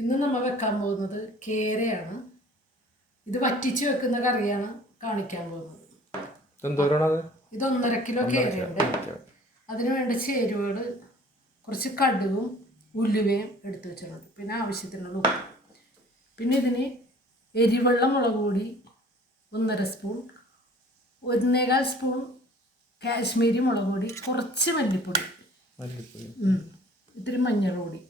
ഇന്ന് നമ്മൾ വെക്കാൻ പോകുന്നത് കേരയാണ്. ഇത് വറ്റിച്ച് വെക്കുന്ന കറിയാണ് കാണിക്കാൻ പോകുന്നത്. ഇത് 1.5 കിലോ കേരയുണ്ട്. അതിന് വേണ്ട ചേരുവകൾ കുറച്ച് കടുകും ഉലുവയും എടുത്ത് വെച്ചിട്ടുണ്ട്. പിന്നെ ആവശ്യത്തിനുള്ള ഉപ്പ്. പിന്നെ ഇതിന് എരിവെള്ള മുളക് പൊടി 1.5 സ്പൂൺ, 1.25 സ്പൂൺ കാശ്മീരി മുളക് പൊടി, കുറച്ച് മല്ലിപ്പൊടി, ഇത്തിരി മഞ്ഞൾപ്പൊടി.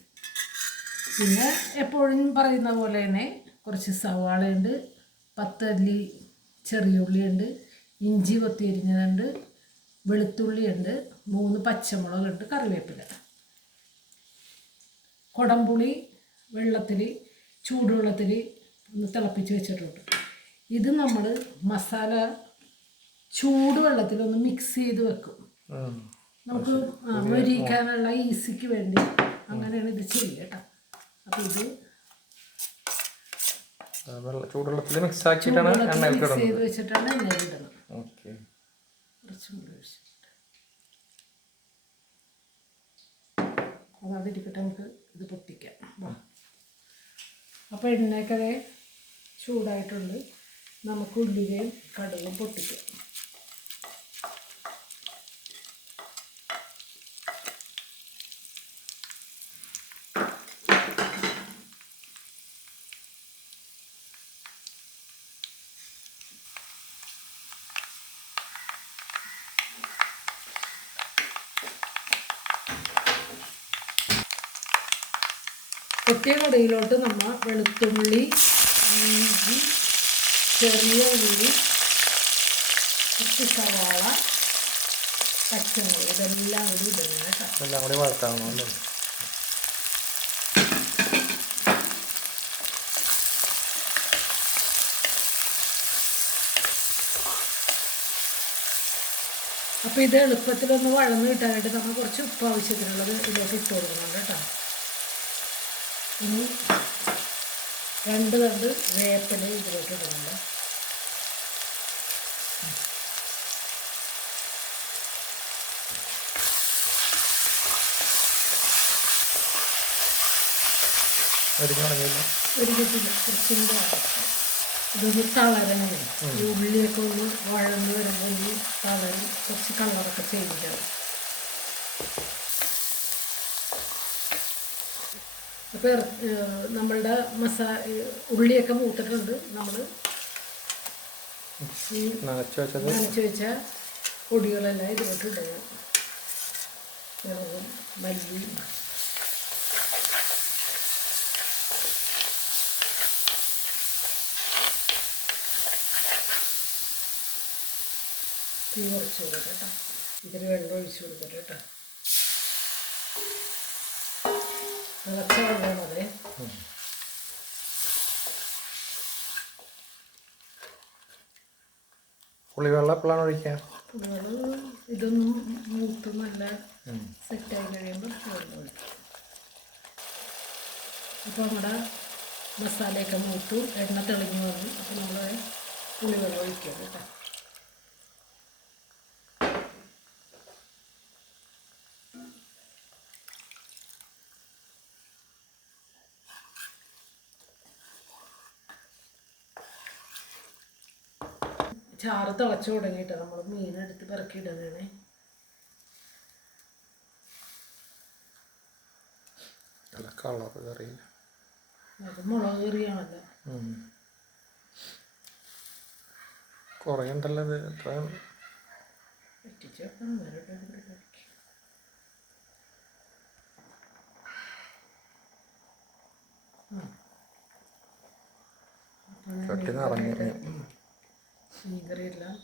പിന്നെ എപ്പോഴും പറയുന്ന പോലെ തന്നെ കുറച്ച് സവാളയുണ്ട്, 10 അല്ലി ചെറിയ ഉള്ളിയുണ്ട്, ഇഞ്ചി കൊത്തിയരിഞ്ഞതുണ്ട്, വെളുത്തുള്ളിയുണ്ട്, 3 പച്ചമുളകുണ്ട്, കറിവേപ്പില. കുടംപുളി വെള്ളത്തിൽ ചൂടുവെള്ളത്തിൽ ഒന്ന് തിളപ്പിച്ച് വെച്ചിട്ടുണ്ട്. ഇത് നമ്മൾ മസാല ചൂടുവെള്ളത്തിൽ മിക്സ് ചെയ്ത് വെക്കും. നമുക്ക് മൊരിക്കാനുള്ള ഈസിക്ക് വേണ്ടി അങ്ങനെയാണ് ഇത് ചെയ്യുക കേട്ടോ. അപ്പോൾ ഇത് ചൂടുവെള്ളത്തിൽ മിക്സ് ആക്കിയിട്ടാണ് മിക്സ് ചെയ്ത് വെച്ചിട്ടാണ് എണ്ണയിൽ ഇടണം. കുറച്ചും കൂടി ഒഴിച്ചിട്ട് അതതിരിക്കട്ടെ, നമുക്ക് ഇത് പൊട്ടിക്കാം. അപ്പോൾ എണ്ണയൊക്കെ ചൂടായിട്ടുണ്ട്. നമുക്ക് ഉള്ളിയും കടുകും പൊട്ടിക്കാം. പൊട്ടിയ കടയിലോട്ട് നമ്മൾ വെളുത്തുള്ളി, ഇഞ്ചി, ചെറിയ ഉള്ളി, കുറച്ച് സവാള, പച്ചമുളക് ഇതെല്ലാം കൂടി ഇടുന്നത് കേട്ടോ. എല്ലാം കൂടി വഴറ്റാണല്ലോ. അപ്പോൾ ഇത് എളുപ്പത്തിലൊന്ന് വഴന്ന് കിട്ടാനായിട്ട് നമ്മൾ കുറച്ച് ഉപ്പ് ആവശ്യത്തിനുള്ളത് ഇതിലോട്ട് ഇട്ട് കൊടുക്കുന്നുണ്ട് കേട്ടോ. ഇനി 2 തണ്ട് വേപ്പില ഇതിലോട്ട് ഇടുന്നുണ്ട്. ഒരുക്കില്ല, കുറച്ചിൻ്റെ ഇതൊന്ന് തളരണം. ഈ ഉള്ളിയൊക്കെ ഒന്ന് വഴന്ന് വരുമ്പോൾ ഒന്ന് തളരും, കുറച്ച് കളറൊക്കെ ചേഞ്ച് ആവും. അപ്പോൾ നമ്മളുടെ ഉള്ളിയൊക്കെ മൂത്തിട്ടുണ്ട്. നമ്മൾ നനച്ച് വെച്ച പൊടികളെല്ലാം ഇതിലോട്ട് ഇടുക. മുളകും മല്ലി, തീ കുറച്ച് കൊടുക്കട്ടെ കേട്ടോ. ഇതിൽ വെള്ളം ഒഴിച്ച് കൊടുക്കട്ടെ കേട്ടോ. തിളച്ച വെള്ളം അതെ. പുളിവെള്ളം എപ്പോഴാണ് ഒഴിക്കുക? പുളിവെള്ളം ഇതൊന്നും മൂത്ത് നല്ല സെറ്റായി കഴിയുമ്പോൾ വെള്ളം ഒഴിക്കും. അപ്പോൾ നമ്മുടെ മസാലയൊക്കെ മൂത്തു, എണ്ണ തെളിഞ്ഞു വന്നു. അപ്പോൾ നമ്മൾ പുളിവെള്ളം ഒഴിക്കുക കേട്ടോ. ചാറ് തിളച്ച് തുടങ്ങിയിട്ട് നമ്മൾ മീനെടുത്ത് പിറക്കിയിടുന്നതാണ്. അത് മുളക് കറിയാണല്ലോ. കുറേ ഉണ്ടല്ലോ. ഇത് എത്ര ചട്ടി നിറഞ്ഞു. മീൻകറിയെല്ലാം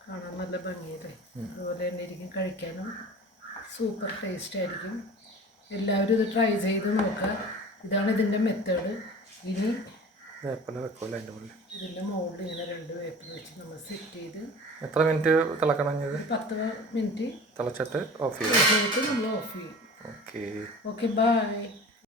കാണാൻ നല്ല ഭംഗിയല്ലേ. അതുപോലെ തന്നെ ഇരിക്കും, കഴിക്കാനും സൂപ്പർ ടേസ്റ്റ് ആയിരിക്കും. എല്ലാവരും ഇത് ട്രൈ ചെയ്ത് നോക്കുക. ഇതാണ് ഇതിൻ്റെ മെത്തേഡ്. ഇനി വേപ്പില വെക്കുമല്ലോ അതിൻ്റെ ഉള്ളിൽ. ഇതിൻ്റെ മുകളിൽ ഇങ്ങനെ 2 വേപ്പില വെച്ച് നമ്മൾ സെറ്റ് ചെയ്ത് എത്ര മിനിറ്റ് തിളക്കണം? 10 മിനിറ്റ് തിളച്ചിട്ട് ഓഫ് ചെയ്യും. നമ്മൾ ഓഫ് ചെയ്യും. Okay okay, by.